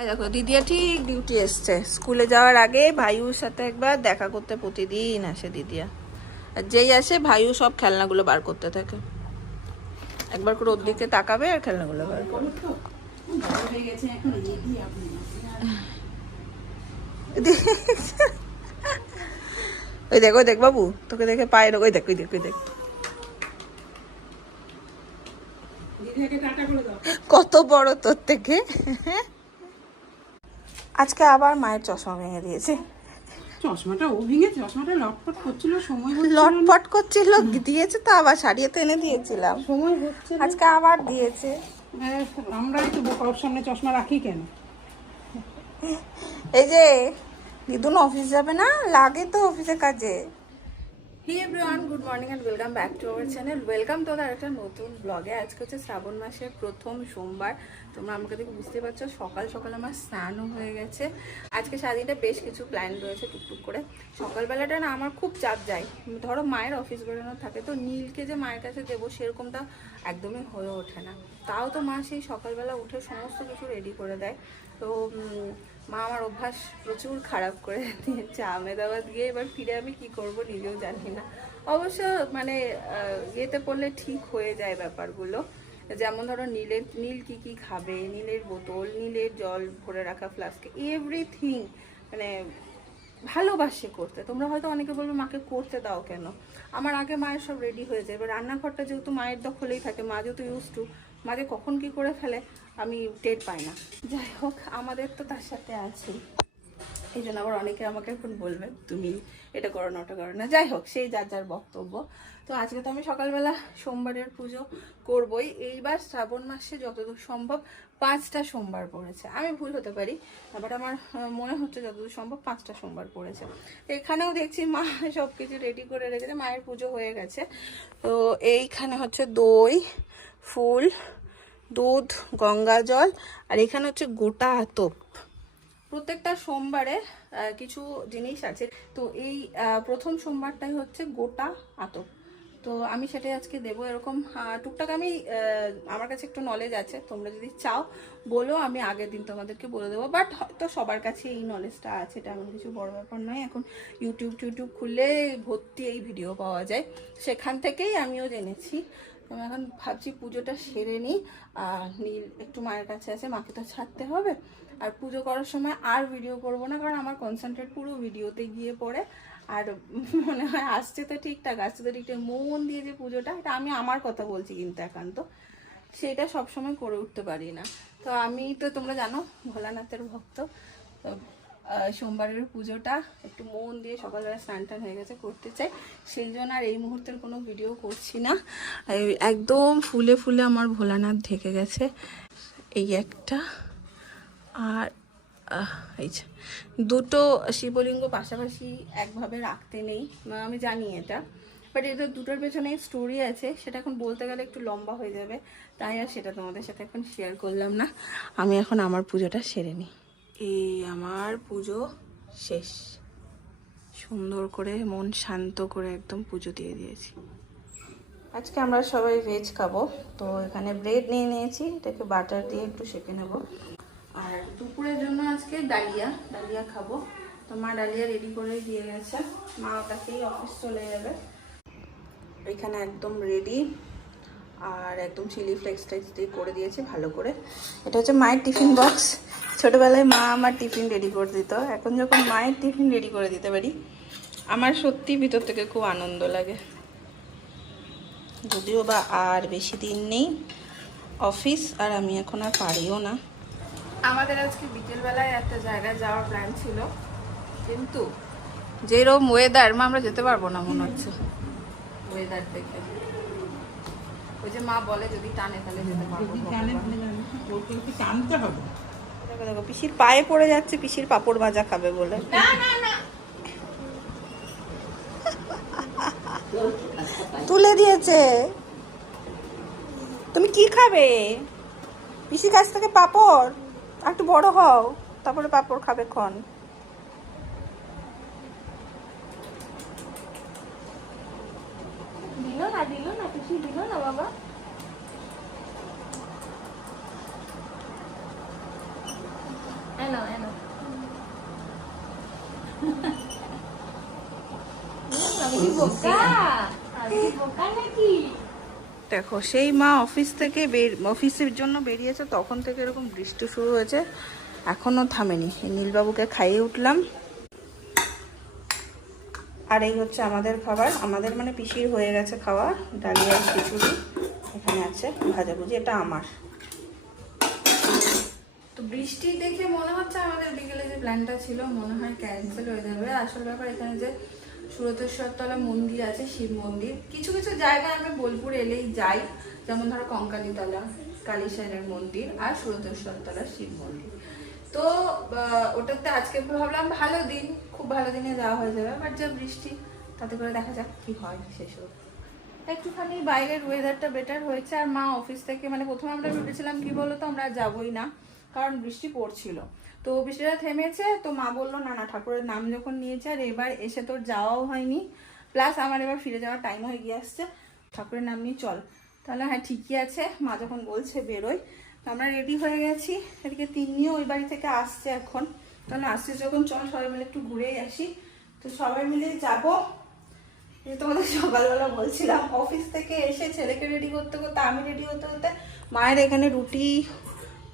এই দেখো দিদিয়া ঠিক ডিউটি এসছে, স্কুলে যাওয়ার আগে ভাইউর সাথে একবার দেখা করতে প্রতিদিন আসে দিদিয়া। আর যেই আসে ভাইউ সব খেলনাগুলো বার করতে থাকে, একবার করে ওর দিকে তাকাবে আর খেলনাগুলো বার করবে। ওই দেখ ওই দেখ বাবু, তোকে দেখে পায়ের ওই দেখ ওই দেখ ওই দেখ কত বড় তোর থেকে। আজকে আবার মায়ের চশমা ভেঙে দিয়েছে। চশমাটা ও ভেঙেছে, চশমাটা লটপট করছিল, সময় লটপট করছিল, দিয়েছে তো আবার সারিয়ে তো এনে দিয়েছিলাম, সময় হচ্ছে। আজকে আবার দিয়েছে। আমরা একটু বোকার সামনে চশমা রাখি কেন? এই যে দিদুন অফিস যাবে না, লাগে তো অফিসের কাজে। Hey everyone, good morning and welcome back to our channel. Welcome তো একটা নতুন ব্লগে। আজকে হচ্ছে শ্রাবণ মাসের প্রথম সোমবার। তোমরা আমাকে দেখে বুঝতে পারছো সকাল সকাল আমার স্নানও হয়ে গেছে। আজকে সারাদিনটা বেশ কিছু প্ল্যান রয়েছে টুকটুক করে। সকালবেলাটা না আমার খুব চাপ যায়, ধরো মায়ের অফিস বেরোনো থাকে, তো নীলকে যে মায়ের কাছে দেবো সেরকমটা একদমই হয়ে ওঠে না। তাও তো মা সেই সকালবেলা উঠে সমস্ত কিছু রেডি করে দেয়। তো মা আমার অভ্যাস প্রচুর খারাপ করে দিয়েছে। আহমেদাবাদ গিয়ে এবার ফিরে আমি কি করব নিজেও জানি না। অবশ্য মানে ইয়েতে পড়লে ঠিক হয়ে যায় ব্যাপারগুলো। যেমন ধরো নীল কি খাবে, নীলের বোতল, নীলের জল ভরে রাখা ফ্লাস্ক, এভরিথিং মানে ভালোবাসে করতে। তোমরা হয়তো অনেকে বলবে মাকে করতে দাও কেন, আমার আগে মায়ের সব রেডি হয়ে যায়। এবার রান্নাঘরটা যেহেতু মায়ের দখলেই থাকে, মা যেহেতু ইউজ টু, মা যে কখন কি করে ফেলে আমি টের পাই না। যাই হোক, আমাদের তো তার সাথে আছে, এই জন্য আবার অনেকে আমাকে এখন বলবে তুমি এটা করো না ওটা করো না। যাই হোক, সেই যার যার বক্তব্য। তো আজকে তো আমি সকালবেলা সোমবারের পুজো করবই। এইবার শ্রাবণ মাসে যতদূর সম্ভব 5টা সোমবার পড়েছে, আমি ভুল হতে পারি, বাট আমার মনে হচ্ছে যতদূর সম্ভব 5টা সোমবার পড়েছে। এখানেও দেখছি মা সব কিছু রেডি করে রেখেছে, মায়ের পুজো হয়ে গেছে। তো এইখানে হচ্ছে দই, ফুল, দুধ, গঙ্গা জল, আর এখানে হচ্ছে গোটা আতপ। প্রত্যেকটা সোমবারে কিছু জিনিস আছে, তো এই প্রথম সোমবারটাই হচ্ছে গোটা আতপ। তো আমি সেটাই আজকে দেবো। এরকম টুকটাক আমি আমার কাছে একটু নলেজ আছে, তোমরা যদি চাও বলো আমি আগের দিন তোমাদেরকে বলে দেবো। বাট হয়তো সবার কাছে এই নলেজটা আছে, এটা এমন কিছু বড় ব্যাপার নয়। এখন ইউটিউব খুললে ভর্তি এই ভিডিও পাওয়া যায়, সেখান থেকেই আমিও জেনেছি। আমি এখন ভাবছি পুজোটা সেরে নিই। নীল একটু মায়ের কাছে আছে, মাকে তো ছাড়তে হবে। আর পুজো করার সময় আর ভিডিও করব না, কারণ আমার কনসেন্ট্রেট পুরো ভিডিওতে গিয়ে পড়ে। আর মনে হয় আসছে তো ঠিকঠাক, মন দিয়ে যে পুজোটা, এটা আমি আমার কথা বলছি কিন্তু একান্ত, সেটা সবসময় করে উঠতে পারি না। তো আমি তো তোমরা জানো ভোলানাথের ভক্ত, তো সোমবারের পুজোটা একটু মন দিয়ে সকালবেলা স্নান টান হয়ে গেছে করতে চাই, সেই জন্য আর এই মুহূর্তের কোনো ভিডিও করছি না। একদম ফুলে ফুলে আমার ভোলানাথ ঢেকে গেছে, এই একটা। আর এই যে দুটো শিবলিঙ্গ পাশাপাশি একভাবে রাখতে নেই, আমি জানি এটা, বাট এটা দুটোর পেছনে স্টোরি আছে, সেটা এখন বলতে গেলে একটু লম্বা হয়ে যাবে, তাই আর সেটা তোমাদের সাথে এখন শেয়ার করলাম না। আমি এখন আমার পুজোটা সেরে নিই। এই আমার পুজো শেষ, সুন্দর করে মন শান্ত করে একদম পুজো দিয়ে দিয়েছি। আজকে আমরা সবাই ভেজ খাবো, তো এখানে ব্রেড নিয়ে নিয়েছি, এটাকে বাটার দিয়ে একটু সেঁকে নেবো। আর দুপুরের জন্য আজকে ডালিয়া খাবো। তো মা ডালিয়া রেডি করে দিয়ে গেছে, মা ওটাকেই অফিস চলে যাবে। এখানে একদম রেডি, আর একদম চিলি ফ্লেক্স দিয়ে করে দিয়েছি ভালো করে। এটা হচ্ছে মায়ের টিফিন বক্স। ছোটোবেলায় মা আমার টিফিন রেডি করে দিত, এখন যখন মায়ের টিফিন রেডি করে দিতে পারি আমার সত্যি ভিতর থেকে খুব আনন্দ লাগে। যদিও বা আর বেশি দিন নেই অফিস, আর আমি এখন আর পারিও না। আমাদের আজকে বিকেলবেলায় একটা জায়গায় যাওয়ার প্ল্যান ছিল, কিন্তু যেরকম ওয়েদার, মা আমরা যেতে পারবো না মনে হচ্ছে ওয়েদার দেখে। ওই যে মা বলে যদি টানে তাহলে যেতে পারবো। টানতে হবে। দেখো দেখো পিসির পায়ে পড়ে যাচ্ছে, পিসির পাপড় ভাজা খাবে বলে। তুলে দিয়েছে। তুমি কি খাবে? পিসির কাছ থেকে পাপড়, একটু বড় হও তারপরে পাপড় খাবে ক্ষণ। দিল না পিসি, দিল না বাবা। এনো এনো আমি কি বোকা নাকি? দেখো সেই মা অফিস থেকে অফিসের জন্য বেরিয়েছে, তখন থেকে এরকম বৃষ্টি শুরু হয়েছে, এখনো থামেনি। এই নীলবাবুকে খাইয়ে উঠলাম। আর এই হচ্ছে আমাদের খাবার, আমাদের মানে পিসির হয়ে গেছে খাওয়া, ডালিয়া খিচুড়ি, এখানে আছে ভাজাভুজি, এটা আমার। তো বৃষ্টি দেখে মনে হচ্ছে আমাদের বিকেলে যে প্ল্যানটা ছিল মনে হয় ক্যান্সেল হয়ে যাবে। আসল ব্যাপার এখানে যে সুরতেশ্বর তলা মন্দির আছে, শিব মন্দির, কিছু কিছু জায়গায় আমি বোলপুর এলেই যাই, যেমন ধরো কঙ্কালীতলা কালীশাইনের মন্দির আর সুরতেশ্বর তলা শিব মন্দির। তো ওটাতে আজকে ভাবলাম ভালো দিন, খুব ভালো দিনে যাওয়া হয়ে যাবে, বাট যা বৃষ্টি, তাতে করে দেখা যাক কি হয় সেসব। একটুখানি বাইরের ওয়েদারটা বেটার হয়েছে। আর মা অফিস থেকে মানে প্রথমে আমরা ভেবেছিলাম কি বলতো আমরা যাবোই না, কারণ বৃষ্টি পড়ছিল। তো বৃষ্টিটা থেমেছে, তো মা বললো না না ঠাকুরের নাম যখন নিয়েছে আর এবার এসে তোর যাওয়াও হয়নি, প্লাস আমার এবার ফিরে যাওয়ার টাইম হয়ে গিয়ে আসছে, ঠাকুরের নাম নিয়ে চল। তাহলে হ্যাঁ ঠিকই আছে, মা যখন বলছে বেরোই। তো আমরা রেডি হয়ে গেছি, এদিকে তিন্নিও ওই বাড়ি থেকে আসছে এখন। তাহলে আসছে যখন চল সবাই মিলে একটু ঘুরেই আসি। তো সবাই মিলে যাবো। তোমাদের সকালবেলা বলছিলাম অফিস থেকে এসে ছেলেকে রেডি করতে করতে আমি রেডি হতে হতে মায়ের এখানে রুটি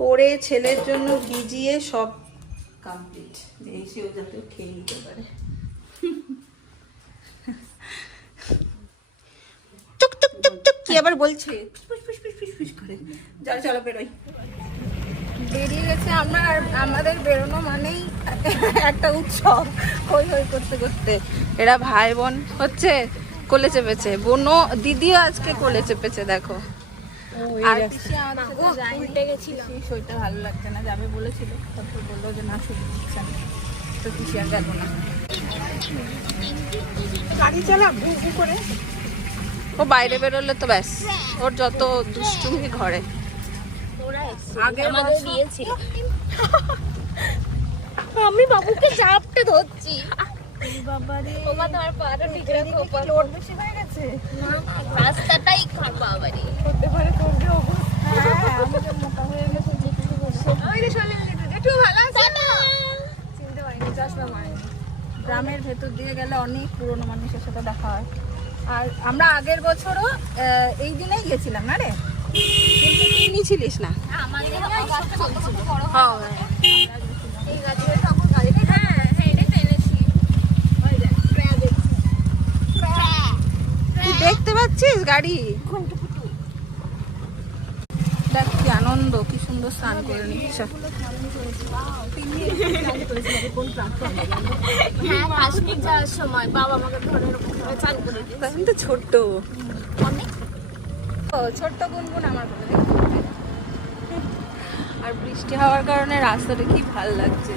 করে ছেলের জন্য ভিজিয়ে সব কমপ্লিট, যে এসেও যাতে খেয়ে নিতে পারে। টুক টুক টুক টুক কি আবার বলছে করে। চলো চলো বেরোই। বেরিয়ে গেছে আমরা, আর আমাদের বেরোনো মানেই একটা উৎসব, হই হই করতে করতে। এরা ভাই বোন হচ্ছে কোলে চেপেছে, বোনও দিদিও আজকে কোলে চেপেছে দেখো। আর পিসি আমাদের সাথে যায়নি, শরীরটা ভালো লাগছে না, যাবে বলেছিল, তারপর বললো যে না শুধু দিচ্ছে না, তো পিসি আর গেল না। গাড়ি চালা ভু করে, ও বাইরে বেরোলে তো ব্যাস ওর যত দুষ্টুমি ঘরে। আগে আমাদের দিয়েছিল, আমি বাবুকে চাপটে ধরছি। বাবারে ওমা তোমার পাটা ঠিক রাখো, লোড বেশি হয়ে গেছে না, রাস্তাটাই খারাপ বাবারে, হতে পারে তোর যে অবস্থা। হ্যাঁ আমি যে মোটা হয়ে গেছে, যেটুকু বলছো ওই রে চলে একটু ভালো আছে না, চিনতে পারিনি, চশমা মারিনি। গ্রামের ভেতর দিয়ে গেলে অনেক পুরনো মানুষের সাথে দেখা হয়। আর আমরা আগের বছরও এই দিনেই গেছিলাম না রে, কিন্তু তুই নিয়েছিলিস না। আমার গাছটা কত কত বড় হ্যাঁ এই গাছের ঠাকুর গাড়িটা, হ্যাঁ হ্যাঁ এটা টেনেছি, ওই দেখ ট্র্যাক দেখছি, তুই দেখতে পাচ্ছিস গাড়ি, দেখ কি আনন্দ, কি সুন্দর স্নান করে নিচ্ছে। হ্যাঁ কাশ্মীর যাওয়ার সময় বাবা আমাকে ধরে এরকম করে চান করে দিয়েছে। আমি তো ছোট্ট, অনেক ছোট্ট গুনগুন আমার কথা দেখতে। আর বৃষ্টি হওয়ার কারণে রাস্তাটা কি ভাল লাগছে।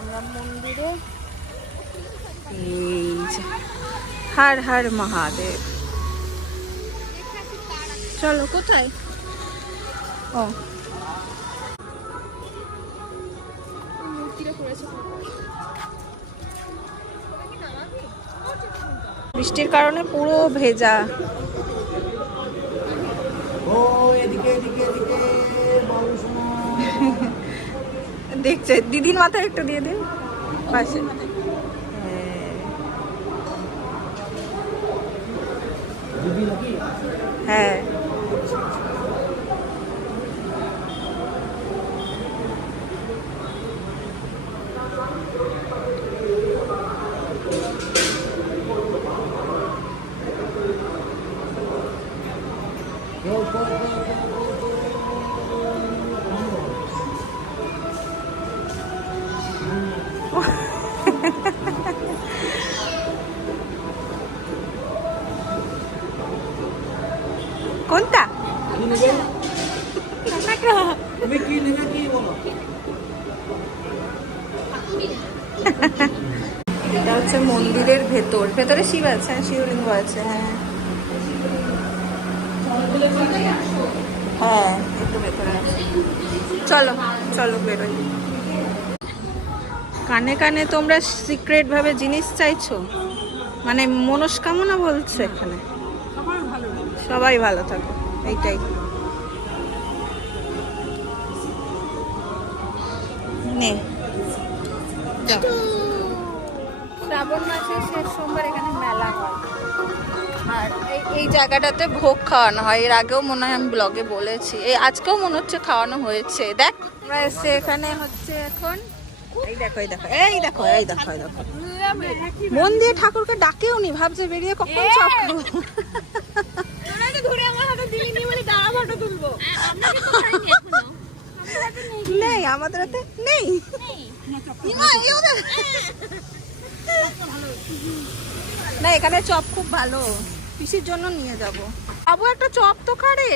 আমরা মন্দিরে, এই যে হর হর মহাদেব। চলো কোথায়? ও বৃষ্টির কারণে পুরো ভেজা। দেখছে দিদির মাথায় একটু দিয়ে দিন পাশে। হ্যাঁ কোনটা? এটা হচ্ছে মন্দিরের ভেতরে শিব আছে, শিবলিঙ্গ আছে। হ্যাঁ হ্যাঁ, একটু ভেতরে আছে। চলো চলো বেরোই। কানে কানে তোমরা সিক্রেট ভাবে জিনিস চাইছো, মানে মনস্কামনা বলছো এখানে। সবাই ভালো থাকো, এইটাই। নে যাও। শ্রাবণ মাসের শেষ সোমবার এখানে মেলা হয়, আর এই জায়গাটাতে ভোগ খাওয়ানো হয়। এর আগেও মনে হয় আমি ব্লগে বলেছি, এই আজকেও মনে হচ্ছে খাওয়ানো হয়েছে। দেখ আমরা এসে এখানে হচ্ছে এখন, এই দেখো এই দেখো এই দেখো এই দেখো এই দেখো, মন দিয়ে ঠাকুরকে ডাকেও নি, ভাবছে বেরিয়ে কখন চপ খাবো। নেই আমাদের হাতে নেই। না এখানে চপ খুব ভালো, পিসির জন্য নিয়ে যাবো। আবু একটা চপ তো খারে,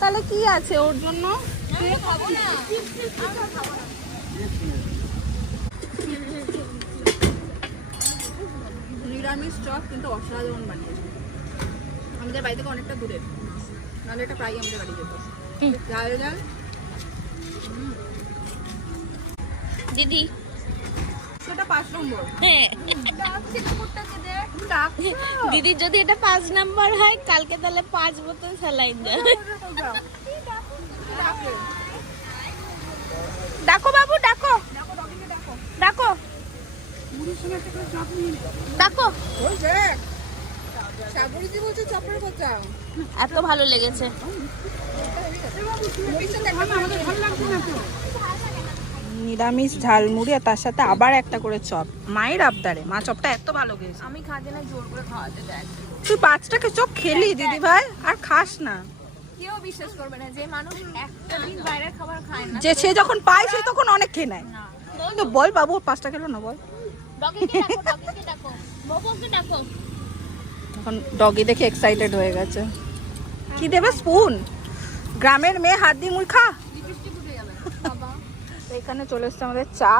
তাহলে কি আছে ওর জন্য। নিরামিষ চপ কিন্তু অসাধারণ বানিয়েছে। আমাদের বাড়ি থেকে অনেকটা দূরে, নাহলে এটা প্রায় আমাদের বাড়ি যেত। ঝাল ঝাল। দিদি সেটা 5 নম্বর। দিদির যদি এটা 5 নাম্বার হয়, কালকে তাহলে 5 বোতল স্যালাইন দেয়। ডাকো বাবু ডাকো ডাকো ডাকো। সাগরিজি বলছে চপের কথা, এত ভালো লেগেছে। নিরামিষ ঝালমুড়ি আর তার সাথে আবার একটা করে চপ। মায়ের আবদারে মা চপটা এত ভালো খেয়েছে। আমি খাতে না, জোর করে খাওয়াতে দেয়। তুই 5টাকে চপ খেলি দিদি ভাই, আর খাস না। কেউ বিশ্বাস করবে না যে মানুষ একটা দিন বাইরের খাবার খায় না, যে সে যখন পায় সে তখন অনেক খেয়ে নেয়। তো বল বাবু 5টা খেলো না বল। ডগিকে ডাকো, ডগিকে ডাকো, মোমোকে ডাকো। এখন ডগি দেখে এক্সাইটেড হয়ে গেছে। কি দেবে স্পুন? গ্রামের মেয়ে হাত দিয়ে মুই খা। এখানে চলে এসছে আমাদের চা।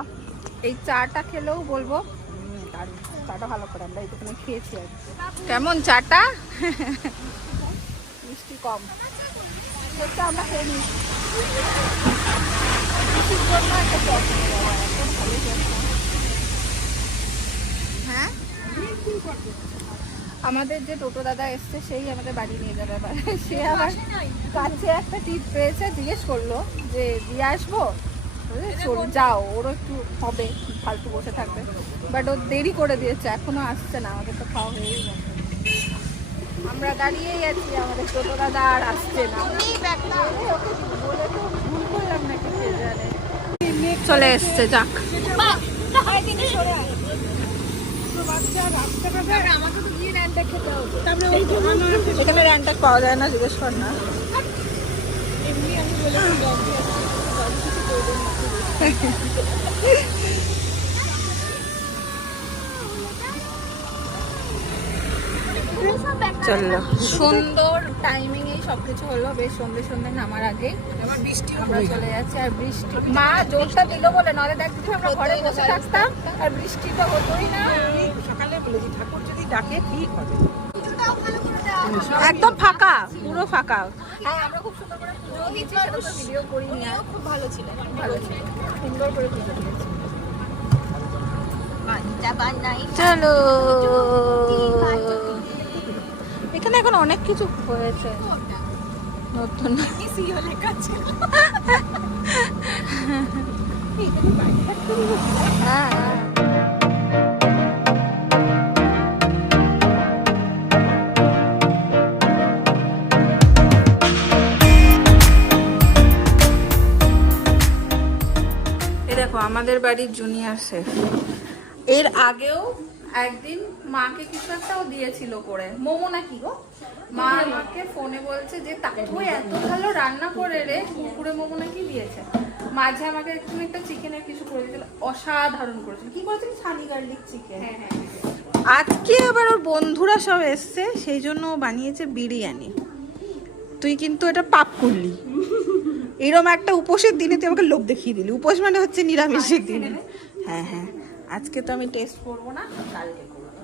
এই চাটা খেলেও বলবো চাটা ভালো করে, আমরা এইটুকুনি খেয়েছি আর। কেমন চাটা? মিষ্টি কম, আমরা খেয়ে নিই। হ্যাঁ আমাদের যে টোটো দাদা এসছে সেই আমাদের বাড়ি নিয়ে যাবে এবার। সে আবার কাছে একটা টিপ পেয়েছে, জিজ্ঞেস করলো যে দিয়ে আসবো, চল যাও, ওরও একটু হবে, ফালতু বসে থাকবে। বাট ও দেরি করে দিয়েছে, এখনো আসছে না। আমাদের তো খাওয়া হয়েই গেছে, আমরা দাঁড়িয়েই আছি, আমাদের টোটো দাদা আর আসছে না। ওকে বলে তো ভুল করলাম নাকি কে জানে। চলে এসছে, যাক। এখানে র্যান্টাক পাওয়া যায় না, জিজ্ঞেস কর না। চললো সুন্দর টাইমিং এই সবকিছু হলো, বেশ সন্ধ্যে সন্ধ্যে নামার আগে আমরা চলে যাচ্ছি। আর বৃষ্টি মা জোরটা দিল বলে, নলে দেখছি আমরা ঘরে বসে থাকতাম আর বৃষ্টিটা হতোই না। সকালে বলেছি ঠাকুর যদি ডাকে ঠিক হবে। একদম ফাঁকা, পুরো ফাঁকা। হ্যাঁ আমরা খুব সুন্দর করে পুজো দিয়েছি, সেটা তো ভিডিও করিনি। আর খুব ভালো ছিল, ভালো ছিল, সুন্দর করে পুজো দিয়েছি। চলো এখানে এখন অনেক কিছু হয়েছে নতুন। হ্যাঁ দেখো আমাদের বাড়ির জুনিয়র শেফ। এর আগেও একদিন মাকে কিছু একটাও দিয়েছিল করে, মোমো না কি গো, মা আমাকে ফোনে বলছে যে তুই এত ভালো রান্না করে রে, কুকুরে মোমো নাকি দিয়েছে। মাঝে আমাকে একটু একটা চিকেনের কিছু করে দিয়েছিল, অসাধারণ করেছিল। কি করেছিল? ছানি গার্লিক চিকেন। আজকে আবার ওর বন্ধুরা সব এসছে, সেই জন্য ও বানিয়েছে বিরিয়ানি। তুই কিন্তু এটা পাপ করলি। এরম একটা উপোসের দিনে তুই আমাকে লোভ দেখিয়ে দিলি। উপোস মানে হচ্ছে নিরামিষের দিনে। হ্যাঁ হ্যাঁ, আজকে তো আমি টেস্ট করবো না, কালকে করবো।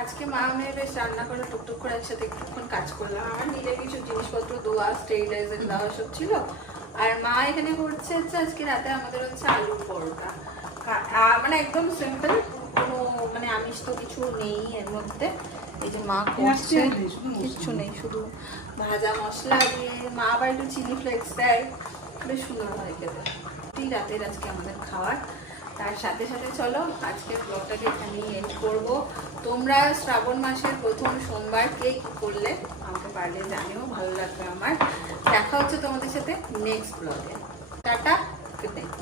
আজকে মা মেয়ে বেশ রান্না করে টুকটুক করে একসাথে একটুক্ষণ কাজ করলাম। আমার নিজের কিছু জিনিসপত্র ধোয়া, স্টেরিলাইজার দেওয়া সব ছিল। আর মা এখানে করছে হচ্ছে আজকে রাতে আমাদের হচ্ছে আলুর পরোটা, মানে একদম সিম্পল, কোনো মানে আমিষ তো কিছু নেই এর মধ্যে। এই যে মা করছে, কিচ্ছু নেই, শুধু ভাজা মশলা দিয়ে। মা আবার একটু চিলি ফ্লেক্স দেয়, বেশ সুন্দর হয় খেতে। রাতের আজকে আমাদের খাবার। তার সাথে সাথে চলো আজকে ব্লগটাকে এখানেই এন্ড করবো। তোমরা শ্রাবণ মাসের প্রথম সোমবার কে কি করলে আমাকে পারলে জানিও, ভালো লাগবে আমার। দেখা হচ্ছে তোমাদের সাথে নেক্সট ব্লগে। Tata, good night.